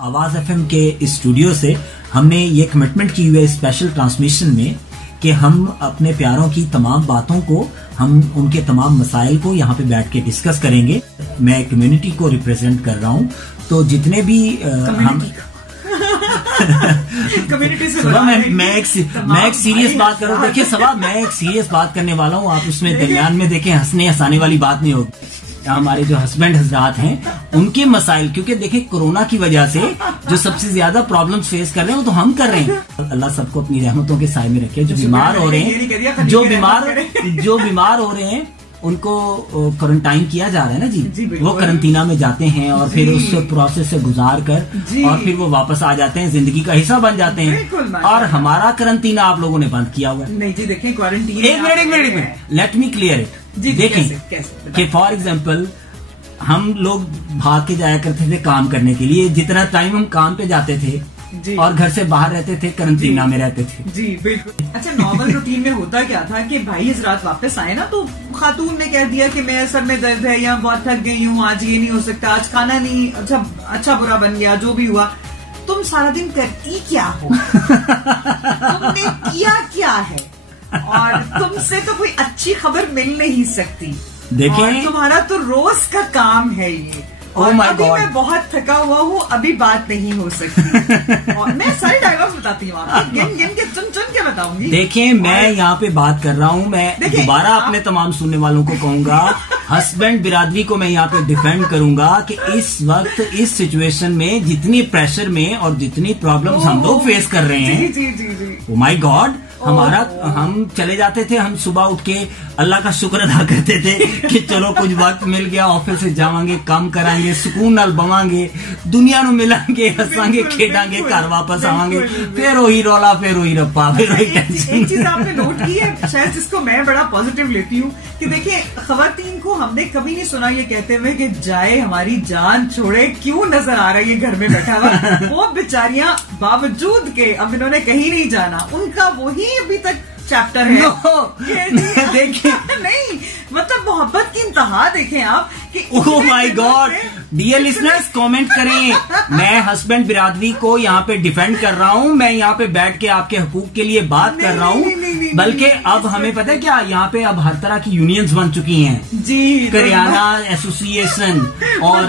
आवाज एफएम के स्टूडियो से हमने ये कमिटमेंट की हुई है स्पेशल ट्रांसमिशन में कि हम अपने प्यारों की तमाम बातों को, हम उनके तमाम मसाइल को यहाँ पे बैठ के डिस्कस करेंगे। मैं कम्युनिटी को रिप्रेजेंट कर रहा हूँ, तो जितने भी हम कम्युनिटी से मैं एक सीरियस बात कर रहा हूँ। देखिए सबा, मैं एक सीरियस बात करने वाला हूँ, आप उसमें दरमियान में देखें हंसने हंसाने वाली बात नहीं होगी। हमारे जो हस्बैंड हजरात हैं उनके मसाइल, क्योंकि देखिए कोरोना की वजह से जो सबसे ज्यादा प्रॉब्लम्स फेस कर रहे हैं वो तो हम कर रहे हैं। अल्लाह सबको अपनी रहमतों के साए में रखे। जो बीमार हो रहे हैं, जो बीमार हो रहे हैं उनको क्वारंटाइन किया जा रहा है ना जी, वो क्वारंटीना में जाते हैं और फिर उस प्रोसेस से गुजार कर और फिर वो वापस आ जाते हैं, जिंदगी का हिस्सा बन जाते हैं। और हमारा क्वारंटीना आप लोगों ने बंद किया हुआ है। नहीं जी, देखें क्वारंटीन, एक minute let me clear it. देखें कि फॉर एग्जाम्पल हम लोग भाग के जाया करते थे काम करने के लिए, जितना टाइम हम काम पे जाते थे और घर से बाहर रहते थे, क्वारंटीना में रहते थे। जी बिल्कुल। अच्छा, नॉर्मल रूटीन में होता क्या था कि भाई इस रात वापस आए ना, तो खातून ने कह दिया कि मैं सर में दर्द है या बहुत थक गई हूँ, आज ये नहीं हो सकता, आज खाना नहीं अच्छा बुरा बन गया, जो भी हुआ। तुम सारा दिन करती क्या हो? तुमने किया क्या है? और तुमसे तो कोई अच्छी खबर मिल नहीं सकती। देखिए तुम्हारा तो रोज का काम है ये। और अभी मैं बहुत थका हुआ हूँ, अभी बात नहीं हो सकती। और मैं सारे डायलॉग्स बताती हूँ, गिन गिन के चुन चुन के बताऊंगी। देखिए मैं यहाँ पे बात कर रहा हूँ, मैं दोबारा अपने तमाम सुनने वालों को कहूंगा, हस्बैंड बिरादरी को मैं यहाँ पे डिफेंड करूंगा कि इस वक्त इस सिचुएशन में जितनी प्रेशर में और जितनी प्रॉब्लम्स हम लोग फेस कर रहे हैं, जी। ओ माय गॉड, हम चले जाते थे, हम सुबह उठ के अल्लाह का शुक्र अदा करते थे कि चलो कुछ वक्त मिल गया, ऑफिस से जावांगे, काम करांगे, सुकून नाल बवांगे, दुनिया नु मिलांगे, हंसांगे, खेडांगे, घर वापस आवांगे, फिर वही रौला, फिर वही रप्पा, फिर वही टेंशन। एक चीज आपने नोट की है शायद, जिसको मैं बड़ा पॉजिटिव लेती हूँ, कि देखिए खवातीन को हमने कभी नहीं सुना ये कहते हुए कि जाए हमारी जान छोड़े, क्यों नजर आ रहा है ये घर में बैठा हुआ। वो बेचारियां बावजूद के अब इन्होंने कहीं नहीं जाना, उनका वही अभी तक चैप्टर है। देखिए नहीं, मतलब मोहब्बत की इंतहा देखें आप कि oh my God, dear listeners comment करें। मैं हस्बैंड बिरादरी को यहाँ पे डिफेंड कर रहा हूँ, मैं यहाँ पे बैठ के आपके हकूक के लिए बात कर रहा हूँ, बल्कि अब हमें पता है क्या, यहाँ पे अब हर तरह की यूनियंस बन चुकी हैं जी, करियाना एसोसिएशन और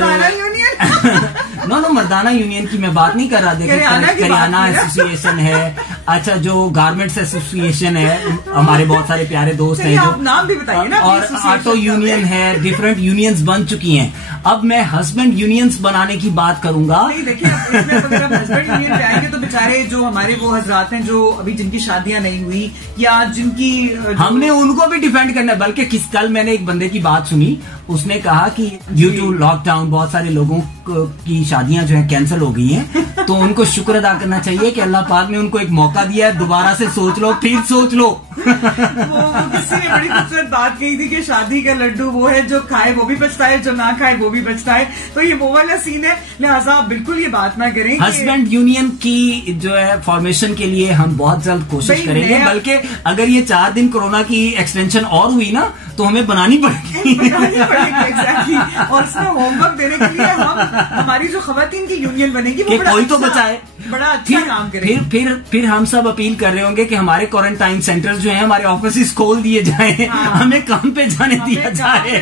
नो मर्दाना यूनियन की मैं बात नहीं कर रहा। देखिए करियाना एसोसिएशन है, अच्छा जो गारमेंट्स एसोसिएशन है, हमारे बहुत सारे प्यारे दोस्त हैं आप नाम भी बताइए ना, और ऑटो यूनियन है, डिफरेंट यूनियंस बन चुकी हैं। अब मैं हस्बैंड यूनियंस बनाने की बात करूंगा। नहीं देखिए, अगर हम हस्बैंड यूनियन पे आएंगे तो बेचारे जो हमारे वो हजरात हैं जो अभी जिनकी शादियां नहीं हुई या जिनकी, हमने उनको भी डिफेंड करना है। बल्कि कल मैंने एक बंदे की बात सुनी, उसने कहा कि ड्यू टू लॉकडाउन बहुत सारे लोगों की शादियां जो है कैंसिल हो गई हैं, तो उनको शुक्र अदा करना चाहिए कि अल्लाह पाक ने उनको एक मौका दिया है, दोबारा से सोच लो, फिर सोच लो। वो किसी ने बड़ी खूबसूरत बात कही थी कि शादी का लड्डू वो है जो खाए वो भी पछताए, जो ना खाए वो भी पछताए। तो ये वो वाला सीन है, लिहाजा आप बिल्कुल ये बात ना करें। हस्बैंड यूनियन की जो है फॉर्मेशन के लिए हम बहुत जल्द कोशिश करेंगे, बल्कि अगर ये 4 दिन कोरोना की एक्सटेंशन और हुई ना तो हमें बनानी पड़ेगी। एग्जैक्टली। और इसमें होमवर्क देने के लिए हमारी जो खवातीन की यूनियन बनेगी वो कोई तो बचाए, बड़ा अच्छा काम करें। फिर हम सब अपील कर रहे होंगे कि हमारे क्वारंटाइन सेंटर जो हैं, हमारे ऑफिस खोल दिए जाएं, हमें काम पे जाने दिया जाए।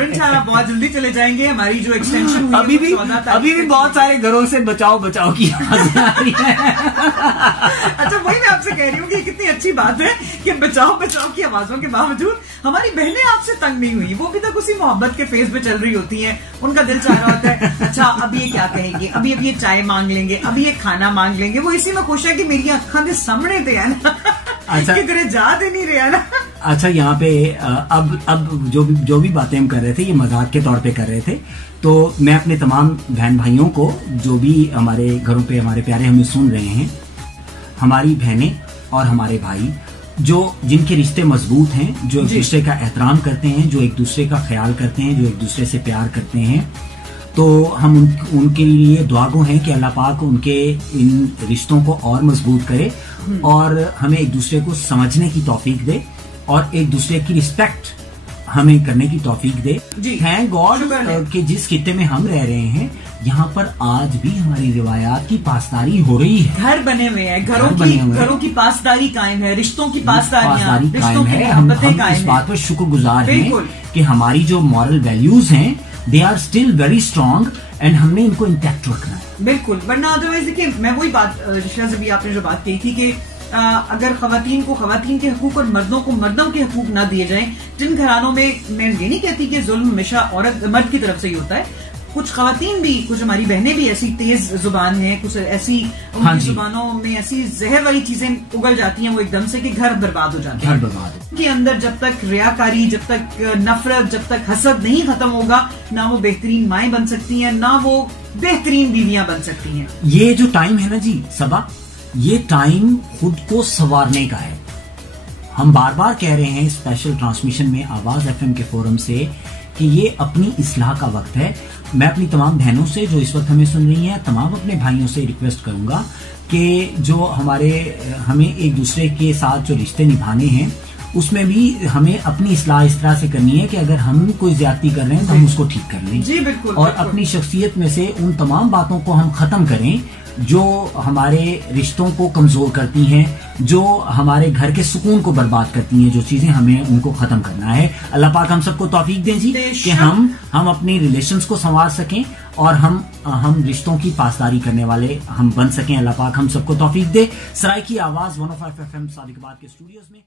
इंशाल्लाह बहुत जल्दी चले जाएंगे। हमारी जो एक्सटेंशन हुई अभी भी बहुत सारे घरों से बचाओ की आवाज आ रही है। अच्छा, वही मैं आपसे कह रही हूँ कि कितनी अच्छी बात है कि बचाओ की आवाजों के बावजूद हमारी बहनें आपसे तंग नहीं हुई, वो भी तक उसी मोहब्बत के फेज पे चल रही होती हैं। उनका दिल चाह रहा होता है, अच्छा अब ये क्या कहेंगे, अभी ये चाय मांग लेंगे, अभी ये खाना मांग लेंगे। वो इसी में खुश है कि मेरी अखा दे सामने थे ना, अच्छा किधरे जा दे नहीं रहा ना। अच्छा, यहाँ पे अब जो भी बातें हम कर रहे थे ये मजाक के तौर पे कर रहे थे, तो मैं अपने तमाम बहन भाइयों को जो भी हमारे घरों पे हमारे प्यारे हमें सुन रहे हैं, हमारी बहनें और हमारे भाई जिनके रिश्ते मजबूत हैं, जो एक दूसरे का एहतराम करते हैं, जो एक दूसरे का ख्याल करते हैं, जो एक दूसरे से प्यार करते हैं, तो हम उनके लिए दुआगो हैं कि अल्लाह पाक उनके इन रिश्तों को और मजबूत करे और हमें एक दूसरे को समझने की तौफीक दे और एक दूसरे की रिस्पेक्ट हमें करने की तौफीक दे। थैंक गॉड शुक्र कि जिस खित्ते में हम रह रहे हैं यहाँ पर आज भी हमारी रिवायात की पासदारी हो रही है। घर बने हुए हैं, घरों की पासदारी कायम है, रिश्तों की पासदारी कायम है। हम इस बात पर शुक्रगुजार हैं कि हमारी जो मॉरल वैल्यूज हैं they are still very strong and हमने इनको इंटैक्ट रखना है। बिल्कुल, वरना अदरवाइज देखिए, मैं वही बात रिशाज अभी आपने जो बात कही थी कि अगर खवातीन को खवातीन के हकूक और मर्दों को मर्दों के हकूक ना दिए जाएं, जिन घरानों में, मैं ये नहीं कहती कि जुल्म हमेशा औरत मर्द की तरफ से ही होता है, कुछ खवातीन भी, कुछ हमारी बहनें भी ऐसी तेज जुबान हैं, कुछ ऐसी उनकी जुबानों में ऐसी जहर वाली चीजें उगल जाती हैं वो एकदम से कि घर बर्बाद हो जाते हैं। उनके अंदर जब तक रियाकारी, जब तक नफरत, जब तक हसद नहीं खत्म होगा, ना वो बेहतरीन माएं बन सकती हैं, ना वो बेहतरीन बीवियां बन सकती हैं। ये जो टाइम है ना जी सबा, ये टाइम खुद को संवारने का है। हम बार बार कह रहे हैं स्पेशल ट्रांसमिशन में आवाज एफएम के फोरम से कि ये अपनी इस्लाह का वक्त है। मैं अपनी तमाम बहनों से जो इस वक्त हमें सुन रही हैं, तमाम अपने भाइयों से रिक्वेस्ट करूंगा कि जो हमें एक दूसरे के साथ जो रिश्ते निभाने हैं उसमें भी हमें अपनी इस्लाह इस तरह से करनी है कि अगर हम कोई ज्यादती कर रहे हैं तो हम उसको ठीक कर लें। जी बिल्कुल। और अपनी शख्सियत में से उन तमाम बातों को हम खत्म करें जो हमारे रिश्तों को कमजोर करती हैं, जो हमारे घर के सुकून को बर्बाद करती हैं, जो चीजें हमें उनको खत्म करना है। अल्लाह पाक हम सबको तौफीक दें जी कि हम अपनी रिलेशंस को संवार सकें और हम रिश्तों की पासदारी करने वाले हम बन सकें। अल्लाह पाक हम सबको तौफीक दे। सराय की आवाज 105 FM सादिकाबाद के स्टूडियोज में।